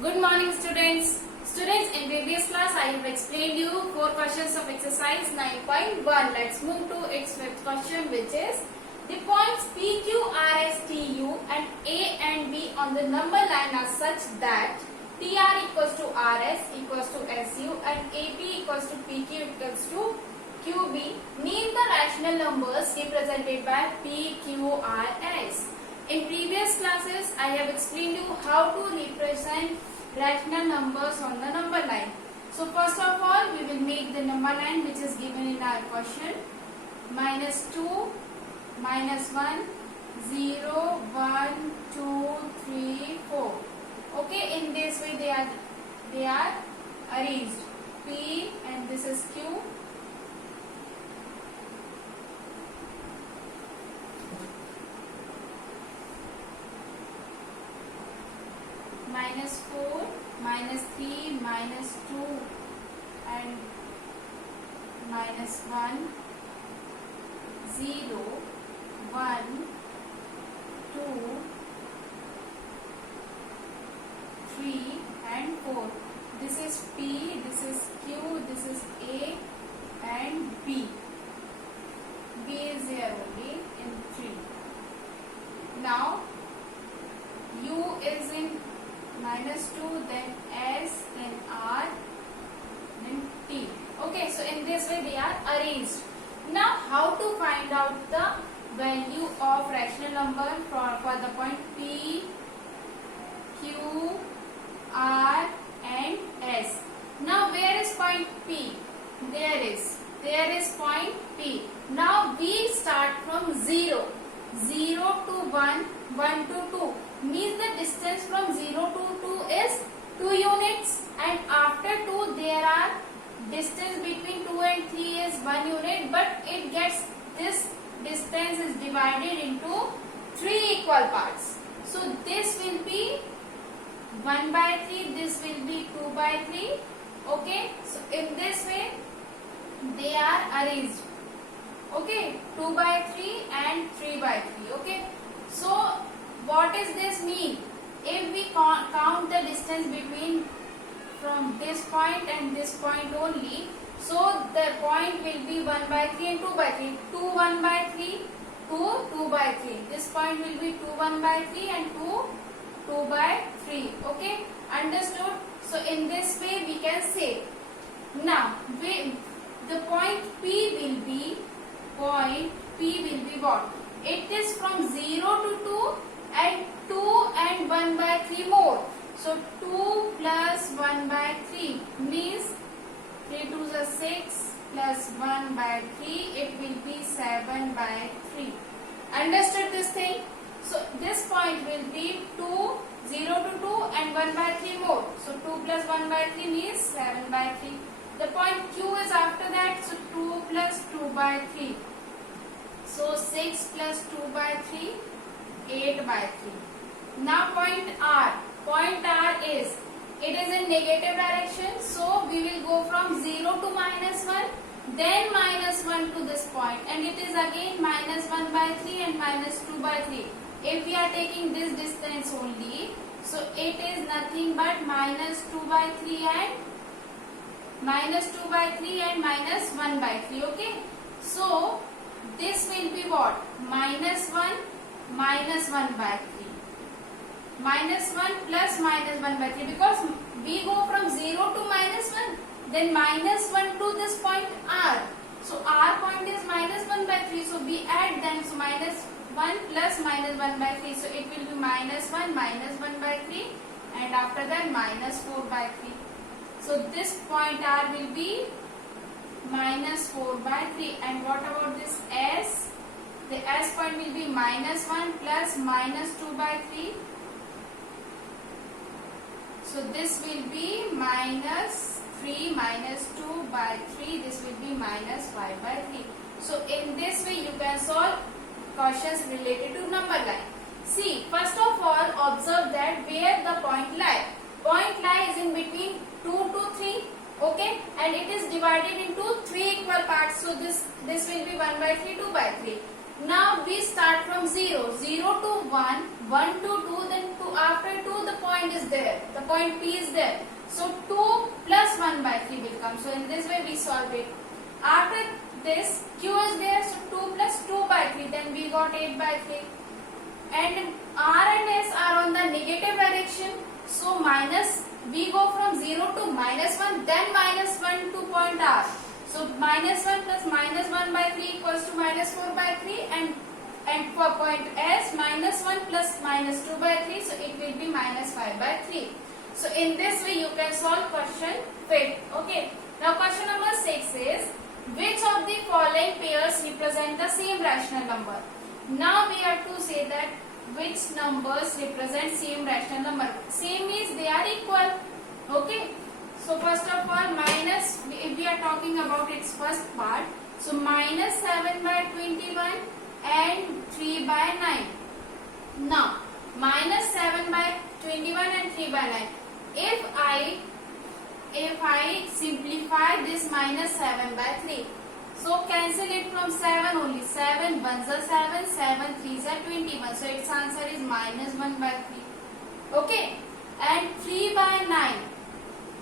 Good morning students. Students, in previous class I have explained you 4 questions of exercise 9.1. Let's move to its fifth question, which is the points P, Q, R, S, T, U and A and B on the number line are such that TR equals to RS equals to SU and AP equals to PQ equals to QB. Name the rational numbers represented by P, Q, R, S. In previous classes, I have explained you how to represent rational numbers on the number line. So first of all, we will make the number line which is given in our question. -2, -1, 0, 1, 2, 3, 4. Okay, in this way they are arranged. P and this is Q. -4, -3, -2 and -1, 0, 1, 2, 3 and 4. This is P, this is Q, this is A and B. B is here only in 3. Now U is in -2, then S, then R, then T. Okay, so in this way they are arranged. Now how to find out the value of rational number for the point P, Q, R and S. Now where is point P? There is point P. Now we start from 0. 0 to 1, 1 to 2. Means the distance from 0 to 2 is 2 units, and after 2 there are distance between 2 and 3 is 1 unit, but it gets this distance is divided into 3 equal parts. So this will be 1 by 3, this will be 2 by 3. Okay, so in this way they are arranged. Okay, 2 by 3 and 3 by 3. Okay, so what does this mean? If we count the distance between from this point and this point only, so the point will be 1 by 3 and 2 by 3. 2 1 by 3, 2 2 by 3. This point will be 2 1 by 3 and 2 2 by 3. Okay, understood? So in this way we can say. Now the point P will be what? It is from 0 to 2 and 2 and 1 by 3 more. So 2 plus 1 by 3 means 3 2s are 6 plus 1 by 3, it will be 7 by 3. Understood this thing? So this point will be 2, 0 to 2 and 1 by 3 more. So 2 plus 1 by 3 means 7 by 3. The point Q is after that, so 2 plus 2 by 3. So 6 plus 2 by 3, 8 by 3. Now point R. Point R is, it is in negative direction. So we will go from 0 to -1, then -1 to this point. And it is again -1 by 3 and -2 by 3. If we are taking this distance only, so it is nothing but -2 by 3 and -2 by 3 and -1 by 3. Okay. So this will be what? -1 -1 by 3. -1 plus -1 by 3, because we go from 0 to -1, then -1 to this point R. So R point is -1 by 3, so we add them. So -1 plus -1 by 3, so it will be -1 -1 by 3 and after that -4 by 3. So this point R will be -4 by 3. And what about this S? The S point will be -1 plus -2 by 3. So this will be -3 -2 by 3. This will be -5 by 3. So in this way you can solve questions related to number line. See, first of all observe that where the point lie. Point lie is in between 2 to 3. Okay, and it is divided into 3 equal parts. So this will be 1 by 3, 2 by 3. Now we start from 0. 0 to 1, 1 to 2, then 2. After 2 the point is there. The point P is there. So 2 plus 1 by 3 will come. So in this way we solve it. After this Q is there. So 2 plus 2 by 3. Then we got 8 by 3. And R and S are on the negative direction. So minus, we go from 0 to minus 1, then minus 1 to point R. So minus 1 plus minus 1 by 3 equals to minus 4 by 3, and for point S, minus 1 plus minus 2 by 3, so it will be minus 5 by 3. So in this way you can solve question 5. Okay. Now question number 6 is, which of the following pairs represent the same rational number? Now we have to say that which numbers represent same rational number. Same means they are equal. Okay. So first of all, minus, if we are talking about its first part, so minus 7 by 21 and 3 by 9. Now, minus 7 by 21 and 3 by 9. If I simplify this minus 7 by 3, so cancel it from 7 only. 7 1s are 7, 7 3s are 21. So its answer is minus 1 by 3. Okay. And 3 by 9.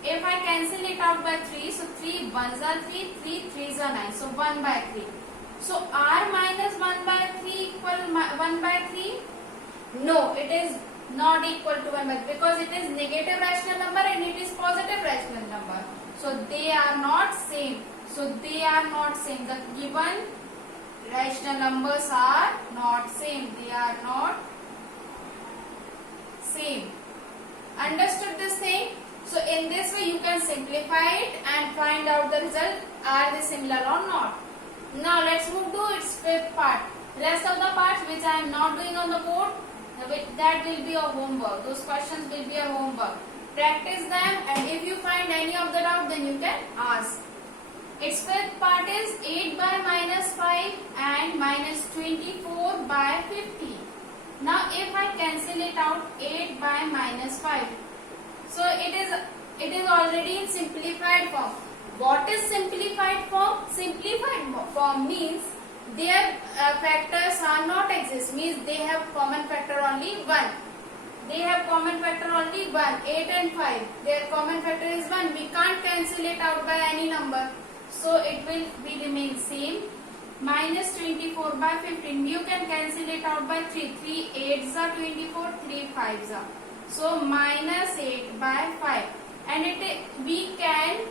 If I cancel it out by 3, so 3 1s are 3, 3 3s are 9. So 1 by 3. So R minus 1 by 3 equal 1 by 3? No, it is not equal to 1 by 3 because it is negative rational number and it is positive rational number. So they are not same. So they are not same. The given rational numbers are not same. They are not same. Understood this thing? So in this way you can simplify it and find out the result. Are they similar or not? Now let's move to its fifth part. Rest of the parts which I am not doing on the board, that will be a homework. Those questions will be a homework. Practice them, and if you find any of the doubt, then you can ask. Its fifth part is 8 by minus 5 and minus 24 by 50. Now if I cancel it out, 8 by minus 5. So it is already in simplified form. What is simplified form? Simplified form means their factors are not exist. Means they have common factor only 1. They have common factor only 1. 8 and 5. Their common factor is 1. We can't cancel it out by any number. So it will be remain same. Minus 24 by 15. You can cancel it out by 3. 3 8s are 24. 3 5s are. So minus 8 by 5. And we can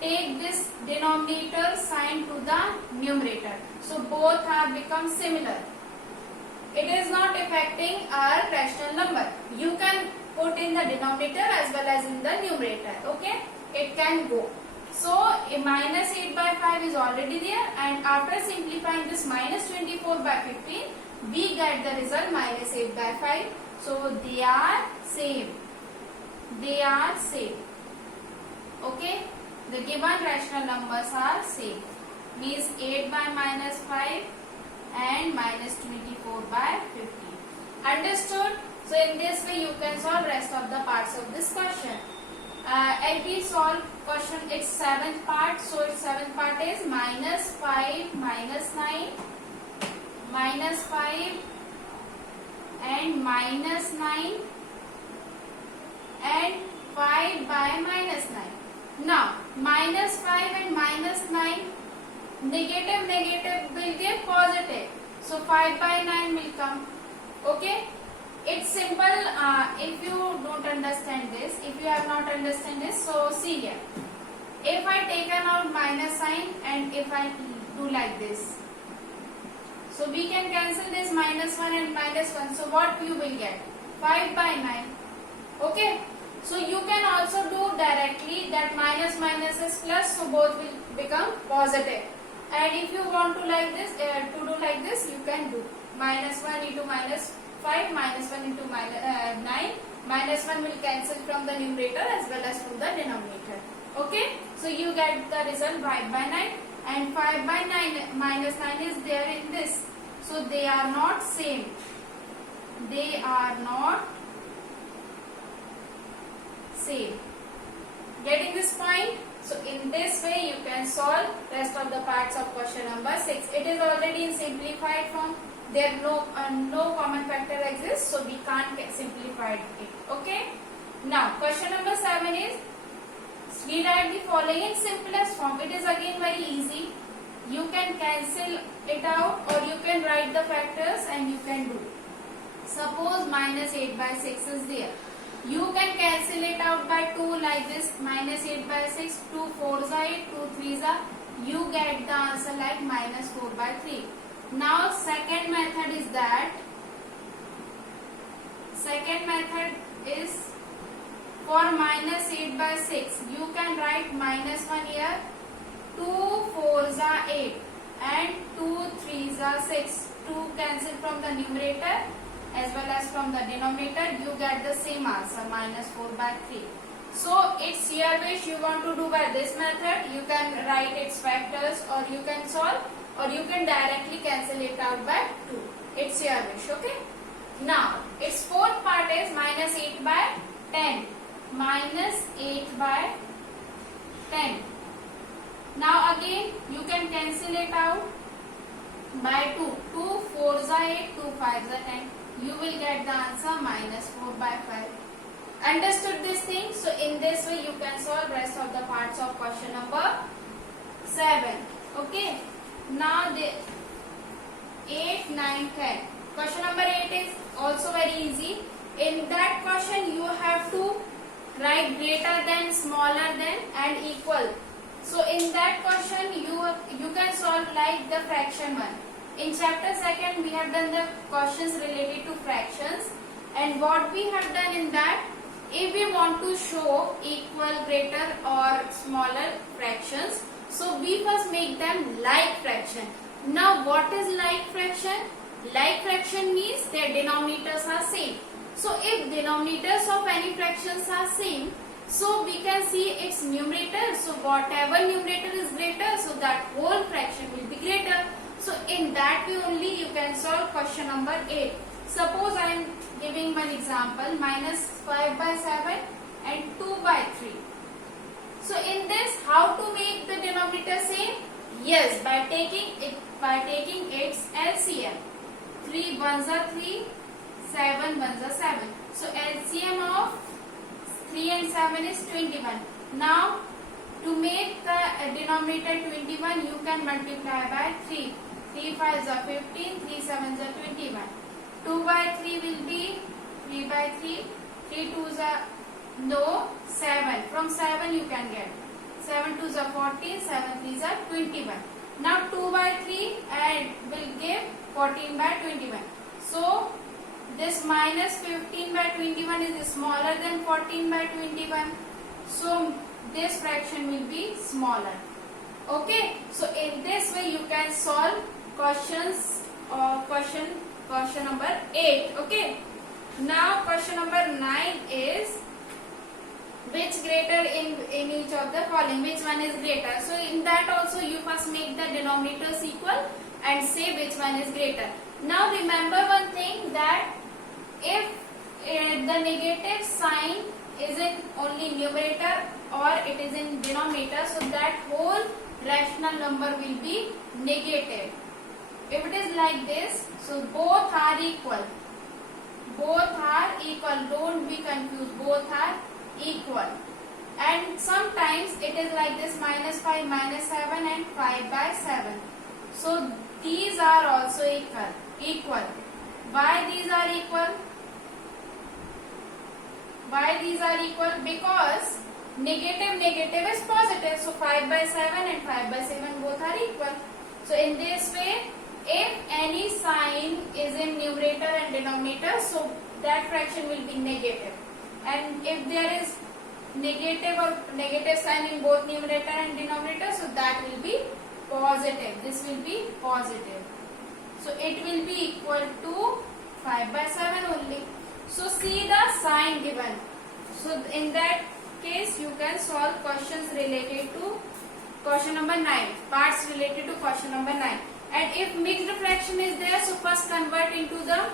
take this denominator sign to the numerator. So both have become similar. It is not affecting our rational number. You can put in the denominator as well as in the numerator. Okay? It can go. So a minus 8 by 5 is already there, and after simplifying this minus 24 by 15, we get the result minus 8 by 5. So they are same. They are same. Okay? The given rational numbers are same. Means 8 by minus 5 and minus 24 by 50. Understood? So in this way you can solve rest of the parts of this question. And we solve question its seventh part. So its seventh part is minus 5 minus 9, minus 5 and minus 9 and 5 by minus 9. Now minus 5 and minus 9, negative will get positive. So 5 by 9 will come. Okay? It's simple. If you don't understand this, if you have not understand this, so see here. If I taken out minus sign and if I do like this, so we can cancel this minus 1 and minus 1. So what you will get? 5 by 9. Okay? So you can also do directly that minus minus is plus, so both will become positive. And if you want to like this, you can do minus 1 into minus 5, minus 1 into 9. Minus 1 will cancel from the numerator as well as from the denominator. Okay? So you get the result 5 by 9, and 5 by 9 minus 9 is there in this. So they are not same. They are not same. Getting this point? So in this way you can solve rest of the parts of question number 6. It is already in simplified form. There no common factor exists, so we can't simplify it. Okay. Now question number 7 is, we write the following in simplest form. It is again very easy. You can cancel it out or you can write the factors and you can do. Suppose minus 8 by 6 is there. You can cancel it out by 2 like this. Minus 8 by 6, 2 4s are 8, 2 3s are. You get the answer like minus 4 by 3. Now second method is that. Second method is for minus 8 by 6. You can write minus 1 here. 2 4s are 8 and 2 3s are 6. 2 cancel from the numerator as well as from the denominator. You get the same answer, minus 4 by 3. So it's your wish. You want to do by this method, you can write its factors or you can solve, or you can directly cancel it out by 2. It's your wish. Okay. Now its fourth part is minus 8 by 10. Minus 8 by 10. Now again you can cancel it out by 2. 2 4s are 8, 2 5s are 10. You will get the answer minus 4 by 5. Understood this thing? So in this way you can solve rest of the parts of question number 7. Okay. Now the 8, 9, 10. Question number 8 is also very easy. In that question you have to write greater than, smaller than and equal. So in that question you can solve like the fraction one. In chapter 2 we have done the questions related to fractions, and what we have done in that, if we want to show equal, greater or smaller fractions, so we first make them like fraction. Now what is like fraction? Like fraction means their denominators are same. So if denominators of any fractions are same, so we can see its numerator. So whatever numerator is greater, so that whole fraction will be greater. So in that way only you can solve question number 8. Suppose I am giving one example, minus 5 by 7 and 2 by 3. So in this, how to make the denominator same? Yes, by taking its LCM. 3 1s are 3, 7 1s are 7. So LCM of 3 and 7 is 21. Now to make the denominator 21, you can multiply by 3. 3 5s are 15, 3 7s are 21. 2 by 3 will be 3 by 3. 3 2s are 7. From 7 you can get 7 2s are 14, 7 3s are 21. Now 2 by 3 add will give 14 by 21. So this minus 15 by 21 is smaller than 14 by 21. So this fraction will be smaller. Okay. So in this way you can solve questions or question number 8. Okay. Now question number 9 is, which greater in each of the following, which one is greater? So in that also you first make the denominators equal and say which one is greater. Now remember one thing, that if the negative sign is in only numerator or it is in denominator, so that whole rational number will be negative. If it is like this, so both are equal. Both are equal. Don't be confused. Both are equal. And sometimes it is like this, minus 5, minus 7 and 5 by 7. So these are also equal. Why these are equal? Why these are equal? Because negative is positive. So 5 by 7 and 5 by 7 both are equal. So in this way, if any sign is in numerator and denominator, so that fraction will be negative. And if there is negative sign in both numerator and denominator, so that will be positive. This will be positive. So it will be equal to 5 by 7 only. So see the sign given. So in that case you can solve questions related to question number 9. Parts related to question number 9. And if mixed fraction is there, so first convert into the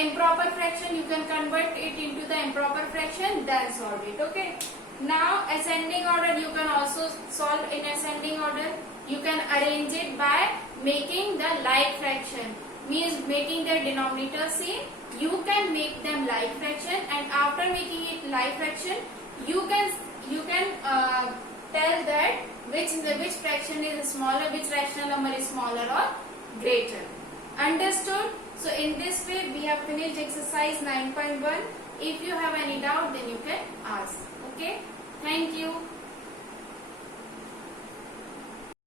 improper fraction. You can convert it into the improper fraction, then solve it. Okay. Now ascending order, you can also solve in ascending order. You can arrange it by making the like fraction, means making the denominator same. You can make them like fraction, and after making it like fraction, you can tell that which fraction is smaller, which rational number is smaller or greater. Understood? So in this way we have finished exercise 9.1. If you have any doubt, then you can ask. Okay? Thank you.